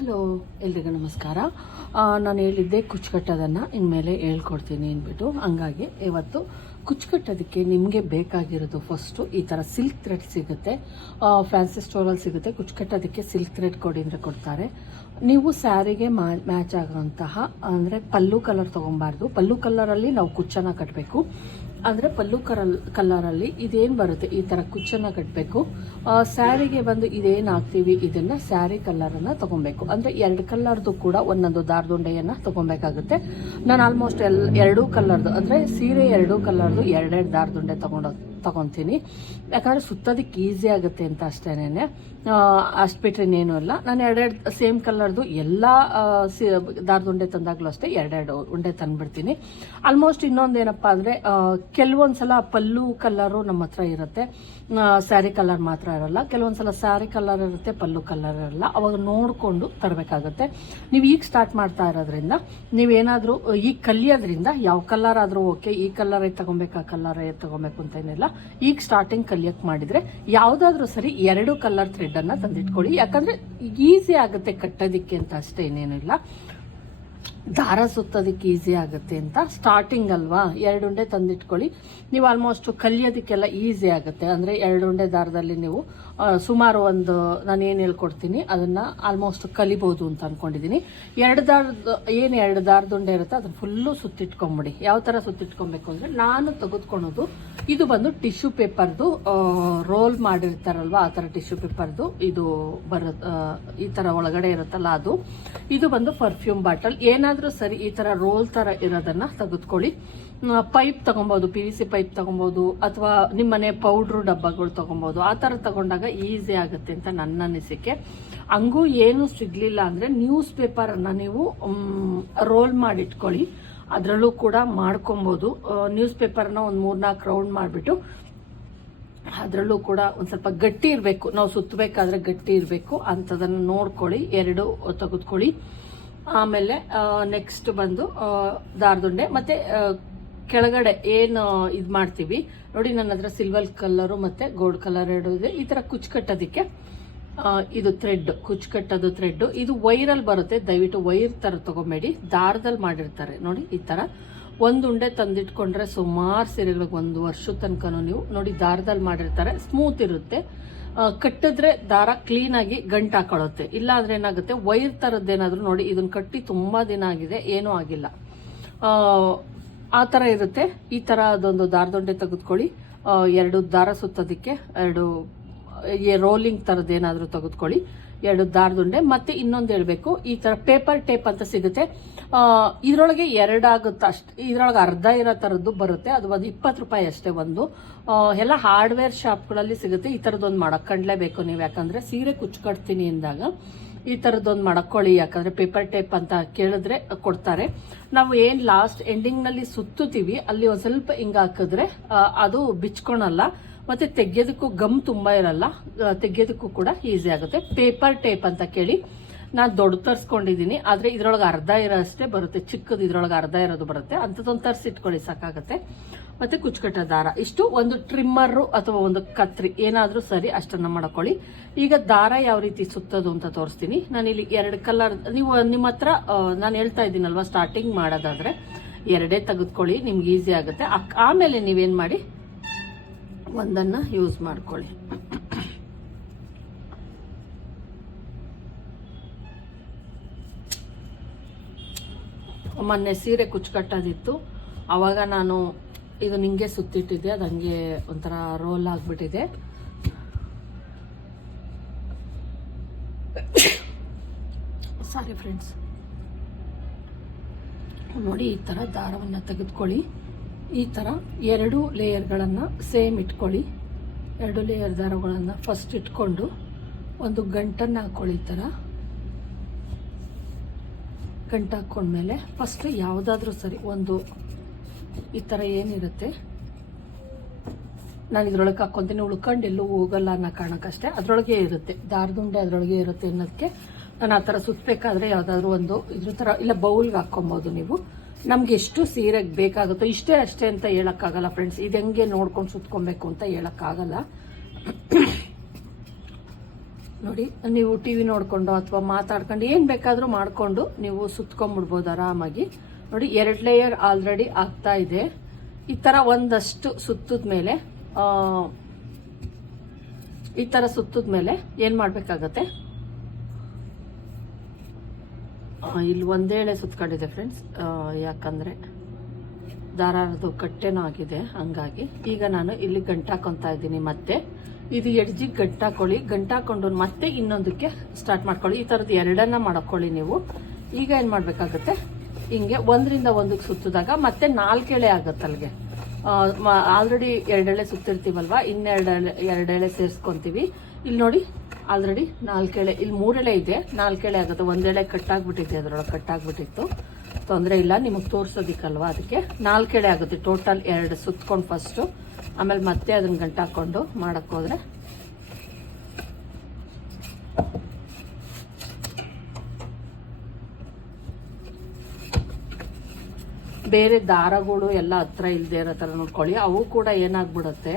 Hello, ಎಲ್ರಿಗೂ ನಮಸ್ಕಾರ. ನಾನು ಹೇಳಿದ್ದೆ ಕುಚ್ಚುಕಟ್ಟೋದನ್ನು ಇನ್ಮೇಲೆ ಹೇಳ್ಕೊಡ್ತೀನಿ ಅಂದ್ಬಿಟ್ಟು. ಹಂಗಾಗಿ ಇವತ್ತು ಕುಚ್ಚುಕಟ್ಟೋದಕ್ಕೆ ನಿಮಗೆ ಬೇಕಾಗಿರೋದು ಫಸ್ಟು ಈ ಥರ ಸಿಲ್ಕ್ ಥ್ರೆಡ್ ಸಿಗುತ್ತೆ. ಫ್ಯಾನ್ಸಿ ಸ್ಟೋರಲ್ಲಿ ಸಿಗುತ್ತೆ. ಕುಚ್ಚುಕಟ್ಟೋದಕ್ಕೆ ಸಿಲ್ಕ್ ಥ್ರೆಡ್ ಕೊಡಿ ಅಂದರೆ ಕೊಡ್ತಾರೆ. ನೀವು ಸ್ಯಾರಿಗೆ ಮ್ಯಾಚ್ ಆಗೋಂತಹ ಅಂದರೆ ಪಲ್ಲು ಕಲರ್ ತೊಗೊಬಾರ್ದು. ಪಲ್ಲು ಕಲರಲ್ಲಿ ನಾವು ಕುಚ್ಚನ್ನು ಕಟ್ಟಬೇಕು ಅಂದರೆ ಪಲ್ಲು ಕರಲ್ ಕಲರಲ್ಲಿ ಇದೇನು ಬರುತ್ತೆ? ಈ ಥರ ಕುಚ್ಚನ್ನು ಕಟ್ಟಬೇಕು ಸ್ಯಾರಿಗೆ ಬಂದು ಇದೇನು ಹಾಕ್ತೀವಿ? ಇದನ್ನು ಸ್ಯಾರಿ ಕಲರನ್ನು ತೊಗೊಬೇಕು. ಅಂದರೆ ಎರಡು ಕಲ್ಲರ್ದು ಕೂಡ ಒಂದೊಂದು ದಾರದುಂಡೆಯನ್ನು ತೊಗೊಬೇಕಾಗುತ್ತೆ. ನಾನು ಆಲ್ಮೋಸ್ಟ್ ಎಲ್ ಎರಡೂ ಕಲರ್ದು ಅಂದರೆ ಸೀರೆ ಎರಡೂ ಕಲರ್ದು ಎರಡೆರಡು ದಾರದುಂಡೆ ತೊಗೊಂಡು ತೊಗೊತೀನಿ. ಯಾಕಂದರೆ ಸುತ್ತೋದಕ್ಕೆ ಈಸಿ ಆಗುತ್ತೆ ಅಂತ ಅಷ್ಟೇನೆ ಅಷ್ಟು ಬಿಟ್ಟರೆ ಇನ್ನೇನು ಅಲ್ಲ. ನಾನು ಎರಡೆರಡು ಸೇಮ್ ಕಲರ್ದು ಎಲ್ಲ ಸಿ ದಾರದುಂಡೆ ತಂದಾಗಲೂ ಅಷ್ಟೇ ಎರಡೆರಡು ಉಂಡೆ ತಂದುಬಿಡ್ತೀನಿ. ಆಲ್ಮೋಸ್ಟ್ ಇನ್ನೊಂದೇನಪ್ಪ ಅಂದರೆ ಕೆಲವೊಂದು ಸಲ ಪಲ್ಲು ಕಲರು ನಮ್ಮ ಹತ್ರ ಇರುತ್ತೆ. ಸ್ಯಾರಿ ಕಲರ್ ಮಾತ್ರ ಇರಲ್ಲ. ಕೆಲವೊಂದು ಸಲ ಸ್ಯಾರಿ ಕಲರ್ ಇರುತ್ತೆ, ಪಲ್ಲು ಕಲರ್ ಇರಲ್ಲ. ಅವಾಗ ನೋಡಿಕೊಂಡು ತರಬೇಕಾಗುತ್ತೆ. ನೀವು ಈಗ ಸ್ಟಾರ್ಟ್ ಮಾಡ್ತಾ ಇರೋದ್ರಿಂದ ನೀವೇನಾದರೂ ಈಗ ಕಲಿಯೋದ್ರಿಂದ ಯಾವ ಕಲರ್ ಆದರೂ ಓಕೆ ಈ ಕಲರ್ ತಗೊಬೇಕು ಆ ಕಲರ್ ತಗೊಬೇಕು ಅಂತ ಏನಿಲ್ಲ. ಈಗ ಸ್ಟಾರ್ಟಿಂಗ್ ಕಲಿಯಕ್ಕೆ ಮಾಡಿದರೆ ಯಾವುದಾದ್ರೂ ಸರಿ ಎರಡು ಕಲರ್ ಥ್ರೆಡ್ಡನ್ನು ತಂದಿಟ್ಕೊಳ್ಳಿ. ಯಾಕಂದರೆ ಈಸಿ ಆಗುತ್ತೆ ಕಟ್ಟೋದಿಕ್ಕೆ ಅಂತ ಅಷ್ಟೇ ಏನೇನಿಲ್ಲ ದಾರ ಸುತ್ತೋದಕ್ಕೆ ಈಸಿ ಆಗುತ್ತೆ ಅಂತ ಸ್ಟಾರ್ಟಿಂಗ್ ಅಲ್ವಾ? ಎರಡು ಉಂಡೆ ತಂದಿಟ್ಕೊಳ್ಳಿ. ನೀವು ಆಲ್ಮೋಸ್ಟ್ ಕಲಿಯೋದಕ್ಕೆಲ್ಲ ಈಸಿ ಆಗುತ್ತೆ. ಅಂದರೆ ಎರಡು ಉಂಡೆ ದಾರದಲ್ಲಿ ನೀವು ಸುಮಾರು ಒಂದು ನಾನು ಏನು ಹೇಳ್ಕೊಡ್ತೀನಿ, ಅದನ್ನು ಆಲ್ಮೋಸ್ಟ್ ಕಲಿಬೋದು ಅಂತ ಅಂದ್ಕೊಂಡಿದ್ದೀನಿ ಎರಡು ದಾರದ, ಏನು ಎರಡು ದಾರದ ಉಂಡೆ ಇರುತ್ತೆ ಅದನ್ನು ಫುಲ್ಲು ಸುತ್ತಿಟ್ಕೊಂಬಿಡಿ. ಯಾವ ಥರ ಸುತ್ತಿಟ್ಕೊಬೇಕು ಅಂದರೆ, ನಾನು ತೆಗೆದುಕೊಳೋದು, ಇದು ಬಂದು ಟಿಶ್ಯೂ ಪೇಪರ್ದು ರೋಲ್ ಮಾಡಿರ್ತಾರಲ್ವ, ಆ ಥರ ಟಿಶ್ಯೂ ಪೇಪರ್ದು ಇದು ಬರ ಈ ಥರ ಒಳಗಡೆ ಇರುತ್ತಲ್ಲ ಅದು. ಇದು ಬಂದು ಪರ್ಫ್ಯೂಮ್ ಬಾಟಲ್ ಏನಾದರೂ ಸರಿ ಈ ಥರ ರೋಲ್ ಥರ ಇರೋದನ್ನ ತೆಗೆದುಕೊಳ್ಳಿ. ಪೈಪ್ ತಗೊಬೋದು ಪಿ ವಿ ಸಿ ಪೈಪ್ ತಗೊಬೋದು, ಅಥವಾ ನಿಮ್ಮನೆ ಪೌಡ್ರು ಡಬ್ಬಗಳು ತಗೊಬೋದು, ಆ ಥರ ತಗೊಂಡಾಗ ಈಸಿ ಆಗುತ್ತೆ ಅಂತ ನನ್ನ ಅನಿಸಿಕೆ. ಹಂಗೂ ಏನು ಸಿಗ್ಲಿಲ್ಲ ಅಂದರೆ ನ್ಯೂಸ್ ಪೇಪರನ್ನು ನೀವು ರೋಲ್ ಮಾಡಿಟ್ಕೊಳ್ಳಿ. ಅದರಲ್ಲೂ ಕೂಡ ಮಾಡ್ಕೊಬೋದು. ನ್ಯೂಸ್ ಪೇಪರ್ನ ಒಂದು ಮೂರ್ನಾಲ್ಕು ರೌಂಡ್ ಮಾಡಿಬಿಟ್ಟು ಅದರಲ್ಲೂ ಕೂಡ ಒಂದು ಸ್ವಲ್ಪ ಗಟ್ಟಿ ಇರಬೇಕು. ನಾವು ಸುತ್ತಬೇಕಾದ್ರೆ ಗಟ್ಟಿ ಇರಬೇಕು. ಅಂಥದನ್ನು ನೋಡ್ಕೊಳ್ಳಿ, ಎರಡು ತೆಗೆದುಕೊಳ್ಳಿ. ಆಮೇಲೆ ನೆಕ್ಸ್ಟ್ ಬಂದು ದಾರದುಂಡೆ. ಮತ್ತೆ ಕೆಳಗಡೆ ಏನು ಇದು ಮಾಡ್ತೀವಿ, ನೋಡಿ ನನ್ನ ಹತ್ರ ಸಿಲ್ವರ್ ಕಲರು ಮತ್ತೆ ಗೋಲ್ಡ್ ಕಲರ್ ಎರಡು ಇದೆ. ಈ ಥರ ಕುಚ್ಚು ಕಟ್ಟೋದಕ್ಕೆ ಇದು ಥ್ರೆಡ್ ಕುಚ್ಚು ಕಟ್ಟೋದು ಥ್ರೆಡ್ ಇದು ವೈರಲ್ಲಿ ಬರುತ್ತೆ, ದಯವಿಟ್ಟು ವೈರ್ ಥರ ತಗೊಂಬೇಡಿ. ದಾರದಲ್ಲಿ ಮಾಡಿರ್ತಾರೆ, ನೋಡಿ ಈ ಥರ ಒಂದು ಉಂಡೆ ತಂದಿಟ್ಕೊಂಡ್ರೆ ಸುಮಾರು ಸೀರೆಗಳಿಗೆ ಒಂದು ವರ್ಷದ ತನಕನೂ ನೀವು, ನೋಡಿ ದಾರದಲ್ಲಿ ಮಾಡಿರ್ತಾರೆ ಸ್ಮೂತ್ ಇರುತ್ತೆ. ಕಟ್ಟಿದ್ರೆ ದಾರ ಕ್ಲೀನಾಗಿ ಗಂಟು ಹಾಕೊಳ್ಳುತ್ತೆ ಇಲ್ಲ ಅಂದ್ರೆ ಏನಾಗುತ್ತೆ ವೈರ್ ಥರದ್ದೇನಾದರೂ ನೋಡಿ ಇದನ್ನ ಕಟ್ಟಿ ತುಂಬಾ ದಿನ ಆಗಿದೆ, ಏನೂ ಆಗಿಲ್ಲ. ಆ, ಥರ ಇರುತ್ತೆ. ಈ ಥರ ಅದೊಂದು ದಾರದೊಂಡೆ ತೆಗೆದುಕೊಳ್ಳಿ. ಎರಡು ದಾರ ಸುತ್ತೋದಕ್ಕೆ ಎರಡು ರೋಲಿಂಗ್ ಥರದ್ದು ಏನಾದರೂ ತೆಗೆದುಕೊಳ್ಳಿ. ಎರಡು ದಾರದುಂಡೆ. ಮತ್ತೆ ಇನ್ನೊಂದು ಹೇಳಬೇಕು. ಈ ಥರ ಪೇಪರ್ ಟೇಪ್ ಅಂತ ಸಿಗುತ್ತೆ. ಇದರೊಳಗೆ ಎರಡಾಗುತ್ತೆ ಅಷ್ಟು ಇದರೊಳಗೆ ಅರ್ಧ ಇರೋ ಥರದ್ದು ಬರುತ್ತೆ. ಅದು ಒಂದು ಇಪ್ಪತ್ತು ರೂಪಾಯಿ ಅಷ್ಟೇ ಒಂದು. ಎಲ್ಲ ಹಾರ್ಡ್ವೇರ್ ಶಾಪ್ಗಳಲ್ಲಿ ಸಿಗುತ್ತೆ. ಈ ಥರದ್ದೊಂದು ಮಾಡಕ್ಕಂಡ್ಲೇಬೇಕು ನೀವು. ಯಾಕಂದರೆ ಸೀರೆ ಕುಚ್ಕೊಡ್ತೀನಿ ಅಂದಾಗ ಈ ಥರದ್ದೊಂದು ಮಾಡ್ಕೊಳ್ಳಿ, ಯಾಕಂದರೆ ಪೇಪರ್ ಟೇಪ್ ಅಂತ ಕೇಳಿದ್ರೆ ಕೊಡ್ತಾರೆ. ನಾವು ಏನು ಲಾಸ್ಟ್ ಎಂಡಿಂಗ್ನಲ್ಲಿ ಸುತ್ತುತ್ತೀವಿ, ಅಲ್ಲಿ ಒಂದು ಸ್ವಲ್ಪ ಹಿಂಗೆ ಹಾಕಿದ್ರೆ ಅದು ಬಿಚ್ಕೊಳಲ್ಲ, ಮತ್ತೆ ತೆಗೆಯೋದಕ್ಕೂ ಗಮ್ ತುಂಬಾ ಇರಲ್ಲ ತೆಗೆಯೋದಕ್ಕೂ ಕೂಡ ಈಸಿ ಆಗುತ್ತೆ. ಪೇಪರ್ ಟೇಪ್ ಅಂತ ಕೇಳಿ, ನಾನು ದೊಡ್ಡ ತರಿಸ್ಕೊಂಡಿದ್ದೀನಿ ಆದರೆ ಇದ್ರೊಳಗೆ ಅರ್ಧ ಇರೋ ಅಷ್ಟೇ ಬರುತ್ತೆ, ಚಿಕ್ಕದು ಇದ್ರೊಳಗೆ ಅರ್ಧ ಇರೋದು ಬರುತ್ತೆ, ಅಂಥದ್ದೊಂದು ತರಿಸಿಟ್ಕೊಳ್ಳಿ, ಸಾಕಾಗುತ್ತೆ. ಮತ್ತೆ ಕುಚ್ಚುಕಟ್ಟ ದಾರ. ಇಷ್ಟು ಒಂದು ಟ್ರಿಮ್ಮರ್ ಅಥವಾ ಒಂದು ಕತ್ರಿ. ಏನಾದರೂ ಸರಿ ಅಷ್ಟನ್ನ ಮಾಡ್ಕೊಳ್ಳಿ. ಈಗ ದಾರ ಯಾವ ರೀತಿ ಸುತ್ತದು ಅಂತ ತೋರಿಸ್ತೀನಿ. ನಾನಿಲ್ಲಿ ಎರಡು ಕಲರ್, ನೀವು ನಿಮ್ಮ ಹತ್ರ ನಾನು ಹೇಳ್ತಾ ಇದ್ದೀನಲ್ವಾ ಸ್ಟಾರ್ಟಿಂಗ್ ಮಾಡೋದಾದ್ರೆ ಎರಡೇ ತೆಗೆದುಕೊಳ್ಳಿ, ನಿಮ್ಗೆ ಈಸಿ ಆಗುತ್ತೆ. ಆಮೇಲೆ ನೀವೇನು ಮಾಡಿ? ಒಂದನ್ನ ಯೂಸ್ ಮಾಡ್ಕೊಳ್ಳಿ. ಮೊನ್ನೆ ಸೀರೆ ಕುಚ್ಚು ಕಟ್ಟೋದಿತ್ತು ಅವಾಗ ನಾನು ಇದು ನಿಂಗೆ ಸುತ್ತಿಟ್ಟಿದ್ದೆ ಅದು ಹಂಗೆ ಒಂಥರ ರೋಲ್ ಆಗಿಬಿಟ್ಟಿದೆ. ಸಾರಿ ಫ್ರೆಂಡ್ಸ್ ನೋಡಿ, ಈ ಥರ ದಾರವನ್ನು ತೆಗೆದುಕೊಳ್ಳಿ. ಈ ಥರ ಎರಡು ಲೇಯರ್ಗಳನ್ನು ಸೇಮ್ ಇಟ್ಕೊಳ್ಳಿ. ಎರಡು ಲೇಯರ್ ದಾರಗಳನ್ನು ಫಸ್ಟ್ ಇಟ್ಕೊಂಡು ಒಂದು ಗಂಟನ್ನು ಹಾಕ್ಕೊಳ್ಳಿ ಈ ಥರ ಗಂಟು ಹಾಕ್ಕೊಂಡ್ಮೇಲೆ ಫಸ್ಟ್ ಯಾವುದಾದ್ರೂ ಸರಿ ಒಂದು ಈ ಥರ ಏನಿರುತ್ತೆ? ನಾನು ಇದ್ರೊಳಗೆ ಹಾಕ್ಕೊಂತೀನಿ ಉಳ್ಕೊಂಡು ಎಲ್ಲೂ ಹೋಗಲ್ಲ ಅನ್ನೋ ಕಾರಣಕ್ಕಷ್ಟೇ. ಅದರೊಳಗೆ ಇರುತ್ತೆ. ದಾರದುಂಡೆ ಅದರೊಳಗೆ ಇರುತ್ತೆ ಅನ್ನೋದಕ್ಕೆ ನಾನು ಆ ಥರ ಸುತ್ತಬೇಕಾದ್ರೆ ಯಾವುದಾದ್ರೂ ಒಂದು ಇದ್ರ ಥರ ಇಲ್ಲ ಬೌಲ್ಗೆ ಹಾಕ್ಕೊಬೋದು ನೀವು. ನಮ್ಗೆ ಎಷ್ಟು ಸೀರೆಗೆ ಬೇಕಾಗುತ್ತೋ, ಇಷ್ಟೇ ಅಷ್ಟೇ ಅಂತ ಹೇಳೋಕ್ಕಾಗಲ್ಲ ಫ್ರೆಂಡ್ಸ್ ಇದು ಹೆಂಗೆ ನೋಡ್ಕೊಂಡು ಸುತ್ಕೊಬೇಕು ಅಂತ ಹೇಳೋಕ್ಕಾಗಲ್ಲ. ನೋಡಿ, ನೀವು ಟಿ ವಿ ನೋಡಿಕೊಂಡು ಅಥವಾ ಮಾತಾಡ್ಕೊಂಡು ಏನು ಬೇಕಾದರೂ ಮಾಡಿಕೊಂಡು ನೀವು ಸುತ್ಕೊಂಡ್ಬಿಡ್ಬೋದು ಆರಾಮಾಗಿ. ನೋಡಿ, ಎರಡು ಲೇಯರ್ ಆಲ್ರೆಡಿ ಆಗ್ತಾ ಇದೆ. ಈ ಥರ ಒಂದಷ್ಟು ಸುತ್ತದ ಮೇಲೆ ಈ ಥರ ಸುತ್ತದ ಮೇಲೆ ಏನು ಮಾಡಬೇಕಾಗತ್ತೆ? ಇಲ್ಲಿ ಒಂದೇಳೆ ಸುತ್ತಕೊಂಡಿದೆ ಫ್ರೆಂಡ್ಸ್ ಯಾಕಂದರೆ ದಾರದ್ದು ಕಟ್ಟೆನೂ ಆಗಿದೆ, ಹಂಗಾಗಿ. ಈಗ ನಾನು ಇಲ್ಲಿ ಗಂಟಾಕೊತಾ ಇದ್ದೀನಿ ಮತ್ತೆ. ಇದು ಎಡ್ಜಿಗೆ ಗಂಟಾಕೊಳ್ಳಿ ಗಂಟಾಕೊಂಡು ಮತ್ತೆ ಇನ್ನೊಂದಕ್ಕೆ ಸ್ಟಾರ್ಟ್ ಮಾಡ್ಕೊಳ್ಳಿ. ಈ ಥರದ್ದು ಎರಡನ್ನ ಮಾಡ್ಕೊಳ್ಳಿ ನೀವು. ಈಗ ಏನು ಮಾಡಬೇಕಾಗುತ್ತೆ? ಹಿಂಗೆ ಒಂದರಿಂದ ಒಂದಕ್ಕೆ ಸುತ್ತಿದಾಗ ಮತ್ತೆ ನಾಲ್ಕೆಳೆ ಆಗುತ್ತೆ ಅಲ್ಲಿಗೆ ಆಲ್ರೆಡಿ ಎರಡೆಳೆ ಸುತ್ತಿರ್ತೀವಲ್ವಾ? ಇನ್ನೆರಡು ಎರಡೆಳೆ ಸೇರಿಸ್ಕೊಂತೀವಿ. ಇಲ್ಲಿ ನೋಡಿ ಆಲ್ರೆಡಿ ನಾಲ್ಕೆಳೆ ಇಲ್ಲಿ ಮೂರೆಳೆ ಇದೆ. ನಾಲ್ಕೆಳೆ ಆಗುತ್ತೆ. ಒಂದೆಳೆ ಕಟ್ಟಾಗ್ಬಿಟ್ಟಿದೆ, ಅದರೊಳಗೆ ಕಟ್ಟಾಗ್ಬಿಟ್ಟಿತ್ತು. ತೊಂದರೆ ಇಲ್ಲ, ನಿಮಗೆ ತೋರಿಸೋದಿಕ್ಕಲ್ವಾ ಅದಕ್ಕೆ? ನಾಲ್ಕೆಳೆ ಆಗುತ್ತೆ. ಟೋಟಲ್ ಎರಡು ಸುತ್ಕೊಂಡು ಫಸ್ಟು ಆಮೇಲೆ ಮತ್ತೆ ಅದನ್ನ ಗಂಟು ಹಾಕೊಂಡು ಬೇರೆ ದಾರಗಳು ಎಲ್ಲ ಹತ್ರ ಇಲ್ಲದೆ ಇರೋ ಥರ ನೋಡ್ಕೊಳ್ಳಿ. ಅವು ಕೂಡ ಏನಾಗ್ಬಿಡುತ್ತೆ?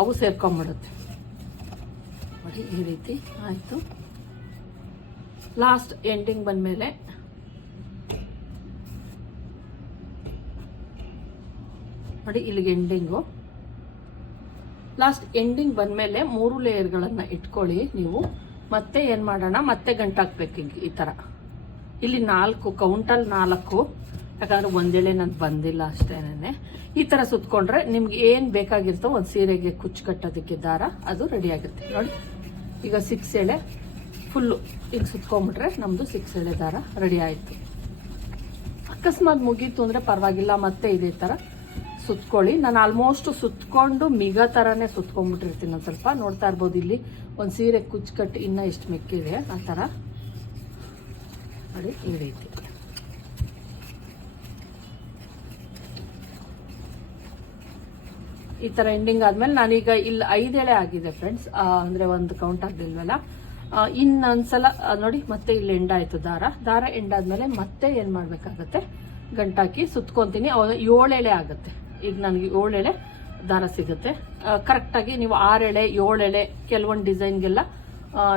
ಅವು ಸೇರ್ಕೊಂಡ್ಬಿಡುತ್ತೆ ನೋಡಿ, ಈ ರೀತಿ ಆಯಿತು. ಲಾಸ್ಟ್ ಎಂಡಿಂಗ್ ಬಂದಮೇಲೆ. ನೋಡಿ, ಇಲ್ಲಿಗೆ ಎಂಡಿಂಗು ಲಾಸ್ಟ್ ಎಂಡಿಂಗ್ ಬಂದಮೇಲೆ ಮೂರು ಲೇಯರ್ಗಳನ್ನು ಇಟ್ಕೊಳ್ಳಿ ನೀವು. ಮತ್ತೆ ಏನು ಮಾಡೋಣ? ಮತ್ತೆ ಗಂಟಾಕ್ಬೇಕು ಈ ಥರ ಇಲ್ಲಿ ನಾಲ್ಕು ಕೌಂಟಲ್ಲಿ ನಾಲ್ಕು. ಯಾಕಂದ್ರೆ ಒಂದೆಳೆ ನಂಗೆ ಬಂದಿಲ್ಲ ಅಷ್ಟೇನೆ ಈ ಥರ ಸುತ್ಕೊಂಡ್ರೆ ನಿಮ್ಗೆ ಏನು ಬೇಕಾಗಿರ್ತೋ ಒಂದು ಸೀರೆಗೆ ಕುಚ್ಚು ಕಟ್ಟೋದಕ್ಕೆ ದಾರ, ಅದು ರೆಡಿ ಆಗುತ್ತೆ ನೋಡಿ, ಈಗ ಸಿಕ್ಸ್ ಎಳೆ ಫುಲ್ಲು ಈಗ ಸುತ್ಕೊಂಡ್ಬಿಟ್ರೆ ನಮ್ಮದು ಸಿಕ್ಸ್ ಎಳೆ ದಾರ ರೆಡಿ ಆಯಿತು. ಅಕಸ್ಮಾತ್ ಮುಗೀತು ಅಂದರೆ ಪರವಾಗಿಲ್ಲ, ಮತ್ತೆ ಇದೇ ಥರ ಸುತ್ಕೊಳ್ಳಿ. ನಾನು ಆಲ್ಮೋಸ್ಟ್ ಸುತ್ಕೊಂಡು ಮಿಗ ಥರನೇ ಸುತ್ಕೊಂಡ್ಬಿಟ್ಟಿರ್ತೀನಿ ಒಂದು ಸ್ವಲ್ಪ. ನೋಡ್ತಾ ಇರ್ಬೋದು ಇಲ್ಲಿ ಒಂದು ಸೀರೆ ಕುಚ್ಚು ಕಟ್ಟಿ ಇನ್ನೂ ಎಷ್ಟು ಮೆಕ್ಕಿದೆ ಆ ಥರ ನೋಡಿ, ಈ ರೀತಿ. ಈ ತರ ಎಂಡಿಂಗ್ ಆದ್ಮೇಲೆ ನಾನೀಗ ಇಲ್ಲಿ ಐದೇಳೆ ಆಗಿದೆ ಫ್ರೆಂಡ್ಸ್ ಅಂದ್ರೆ ಒಂದು ಕೌಂಟ್ ಆಗಲಿಲ್ವಲ್ಲ? ಇನ್ನೊಂದ್ಸಲ ನೋಡಿ, ಮತ್ತೆ ಇಲ್ಲಿ ಎಂಡ್ ಆಯ್ತು ದಾರ. ದಾರ ಎಂಡ್ ಆದ್ಮೇಲೆ ಮತ್ತೆ ಏನು ಮಾಡ್ಬೇಕಾಗತ್ತೆ? ಗಂಟಾಕಿ ಸುತ್ಕೊಂತೀನಿ. ಏಳೆಳೆ ಆಗುತ್ತೆ. ಈಗ ನನಗೆ ಏಳೆಳೆ ದಾರ ಸಿಗುತ್ತೆ. ಕರೆಕ್ಟಾಗಿ ನೀವು ಆರೆಳೆ, ಏಳೆಳೆ, ಕೆಲವೊಂದು ಡಿಸೈನ್ಗೆಲ್ಲ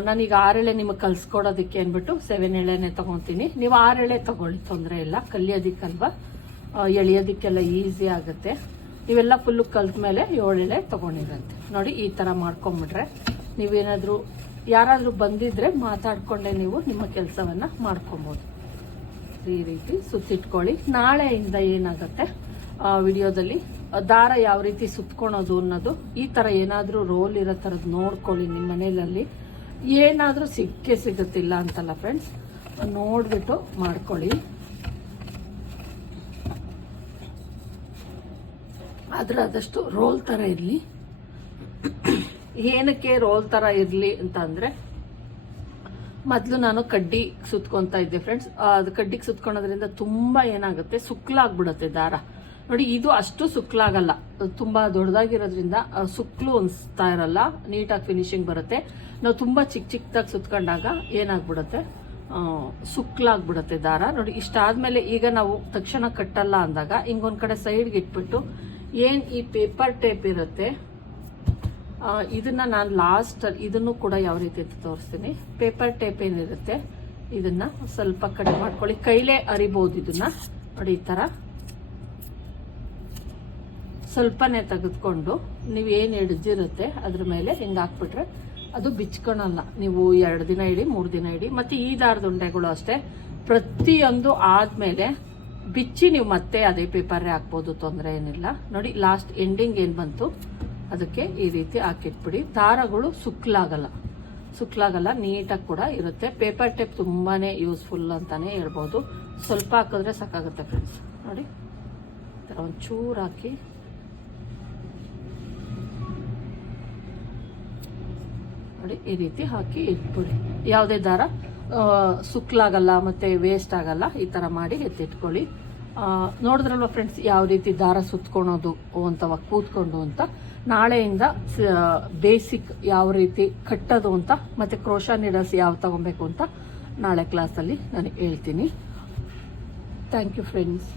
ನಾನೀಗ ಆರೆಳೆ ನಿಮಗೆ ಕಲ್ಸ್ಕೊಡೋದಕ್ಕೆ ಅಂದ್ಬಿಟ್ಟು ಸೆವೆನ್ ಎಳೆನೆ ತಗೊಂತೀನಿ. ನೀವು ಆರೆಳೆ ತಗೊಳ್ಳಿ, ತೊಂದರೆ ಇಲ್ಲ. ಕಲಿಯೋದಿಕ್ಕಲ್ವಾ? ಎಳೆಯೋದಕ್ಕೆಲ್ಲ ಈಸಿ ಆಗುತ್ತೆ. ಇವೆಲ್ಲ ಫುಲ್ಲು ಕಲ್ತ ಮೇಲೆ ಎಳೆ ತಗೊಂಡಿರಂತೆ ನೋಡಿ, ಈ ಥರ ಮಾಡ್ಕೊಂಬಿಟ್ರೆ ನೀವೇನಾದರೂ ಯಾರಾದರೂ ಬಂದಿದ್ರೆ ಮಾತಾಡ್ಕೊಂಡೆ ನೀವು ನಿಮ್ಮ ಕೆಲಸವನ್ನ ಮಾಡ್ಕೊಬೋದು. ಈ ರೀತಿ ಸುತ್ತಿಟ್ಕೊಳ್ಳಿ. ನಾಳೆಯಿಂದ ಏನಾಗುತ್ತೆ? ವಿಡಿಯೋದಲ್ಲಿ ದಾರ ಯಾವ ರೀತಿ ಸುತ್ಕೊಳೋದು ಅನ್ನೋದು, ಈ ಥರ ಏನಾದರೂ ರೋಲ್ ಇರೋ ಥರದ್ದು ನೋಡ್ಕೊಳ್ಳಿ ನಿಮ್ಮ ಮನೇಲಲ್ಲಿ. ಏನಾದರೂ ಸಿಕ್ಕೇ ಸಿಗುತ್ತಿಲ್ಲ ಅಂತಲ್ಲ ಫ್ರೆಂಡ್ಸ್ ನೋಡ್ಬಿಟ್ಟು ಮಾಡ್ಕೊಳ್ಳಿ. ಆದ್ರೆ ಆದಷ್ಟು ರೋಲ್ ಥರ ಇರಲಿ. ಏನಕ್ಕೆ ರೋಲ್ ಥರ ಇರಲಿ ಅಂತ ಅಂದರೆ, ಮೊದಲು ನಾನು ಕಡ್ಡಿ ಸುತ್ಕೊತಾ ಇದ್ದೆ ಫ್ರೆಂಡ್ಸ್ ಅದು ಕಡ್ಡಿಗೆ ಸುತ್ಕೊಳೋದ್ರಿಂದ ತುಂಬ ಏನಾಗುತ್ತೆ? ಸುಕ್ಲಾಗ್ಬಿಡುತ್ತೆ ದಾರ. ನೋಡಿ, ಇದು ಅಷ್ಟು ಸುಕ್ಲಾಗಲ್ಲ. ತುಂಬ ದೊಡ್ಡದಾಗಿರೋದ್ರಿಂದ ಸುಕ್ಲು ಅನಿಸ್ತಾ ಇರಲ್ಲ. ನೀಟಾಗಿ ಫಿನಿಶಿಂಗ್ ಬರುತ್ತೆ. ನಾವು ತುಂಬ ಚಿಕ್ಕ ಚಿಕ್ಕದಾಗಿ ಸುತ್ಕೊಂಡಾಗ ಏನಾಗ್ಬಿಡುತ್ತೆ? ಸುಕ್ಲಾಗ್ಬಿಡುತ್ತೆ ದಾರ. ನೋಡಿ, ಇಷ್ಟಾದ್ಮೇಲೆ ಈಗ ನಾವು ತಕ್ಷಣ ಕಟ್ಟಲ್ಲ ಅಂದಾಗ, ಹಿಂಗೊಂದು ಕಡೆ ಸೈಡ್ಗೆ ಇಟ್ಬಿಟ್ಟು ಏನ್ ಈ ಪೇಪರ್ ಟೇಪ್ ಇರುತ್ತೆ? ಇದನ್ನ ನಾನು ಲಾಸ್ಟ್ ಇದನ್ನು ಕೂಡ ಯಾವ ರೀತಿ ಅಂತ ತೋರಿಸ್ತೀನಿ. ಪೇಪರ್ ಟೇಪ್ ಏನಿರುತ್ತೆ, ಇದನ್ನ ಸ್ವಲ್ಪ ಕಟ್ ಮಾಡ್ಕೊಳ್ಳಿ. ಕೈಲೇ ಅರಿಬಹುದು ಇದನ್ನ. ನೋಡಿ, ಈ ತರ. ಸ್ವಲ್ಪನೇ ತೆಗೆದುಕೊಂಡು ನೀವು ಏನು ಹಿಡಿದಿರುತ್ತೆ ಅದ್ರ ಮೇಲೆ ಹಿಂಗೆ ಹಾಕ್ಬಿಟ್ರೆ ಅದು ಬಿಚ್ಕೊಳಲ್ಲ ನೀವು ಎರಡು ದಿನ ಇಡಿ, ಮೂರು ದಿನ ಇಡಿ. ಮತ್ತೆ ಈ ದಾರದ ಉಂಡೆಗಳು ಅಷ್ಟೇ. ಪ್ರತಿಯೊಂದು ಆದ್ಮೇಲೆ ಬಿಚ್ಚಿ ನೀವು ಮತ್ತೆ ಅದೇ ಪೇಪರೇ ಹಾಕ್ಬೋದು, ತೊಂದರೆ ಏನಿಲ್ಲ. ನೋಡಿ ಲಾಸ್ಟ್ ಎಂಡಿಂಗ್ ಏನು ಬಂತು? ಅದಕ್ಕೆ ಈ ರೀತಿ ಹಾಕಿಟ್ಬಿಡಿ. ದಾರಗಳು ಸುಕ್ಲಾಗಲ್ಲ. ಸುಕ್ಲಾಗಲ್ಲ, ನೀಟಾಗಿ ಕೂಡ ಇರುತ್ತೆ. ಪೇಪರ್ ಟೇಪ್ ತುಂಬಾನೇ ಯೂಸ್ಫುಲ್ ಅಂತಾನೆ ಹೇಳ್ಬೋದು. ಸ್ವಲ್ಪ ಹಾಕಿದ್ರೆ ಸಾಕಾಗುತ್ತೆ ಫ್ರೆಂಡ್ಸ್ ನೋಡಿ ಥರ ಒಂಚೂರು ಹಾಕಿ. ನೋಡಿ, ಈ ರೀತಿ ಹಾಕಿ ಇಟ್ಬಿಡಿ. ಯಾವುದೇ ದಾರ? ಸುಕ್ಲಾಗಲ್ಲ ಮತ್ತೆ ವೇಸ್ಟ್ ಆಗಲ್ಲ, ಈ ಥರ ಮಾಡಿ ಎತ್ತಿಟ್ಕೊಳ್ಳಿ. ನೋಡಿದ್ರಲ್ವ ಫ್ರೆಂಡ್ಸ್ ಯಾವ ರೀತಿ ದಾರ ಸುತ್ಕೊಳೋದು ಅಂತವ ಕೂತ್ಕೊಂಡು ಅಂತ. ನಾಳೆಯಿಂದ ಬೇಸಿಕ್ ಯಾವ ರೀತಿ ಕಟ್ಟೋದು ಅಂತ, ಮತ್ತೆ ಕ್ರೋಶಾ ನೀಡಲ್ಸ್ ಯಾವ ತಗೊಬೇಕು ಅಂತ ನಾಳೆ ಕ್ಲಾಸಲ್ಲಿ ನಾನು ಹೇಳ್ತೀನಿ. Thank you friends